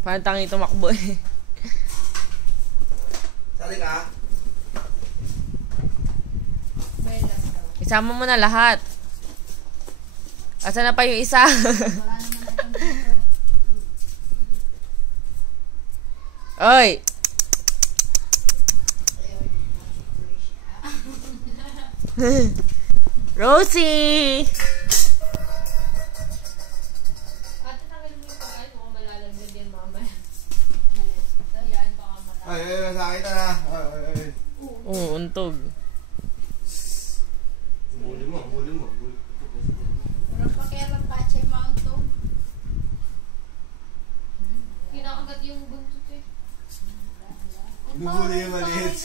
Parang tangi tumakbo eh. Sali ka? Isama mo na lahat. Asan na pa yung isa? Oy! Rosie! Ate, tanggalin mo yung pagkain mo. Malalaglag yan mamaya. Ay, sa akin na. Ay. Oo, untog. Huli mo. Parang pakialam pa, Che Mount to. Kinakagat yung buntot eh. Bubuli yung maliit.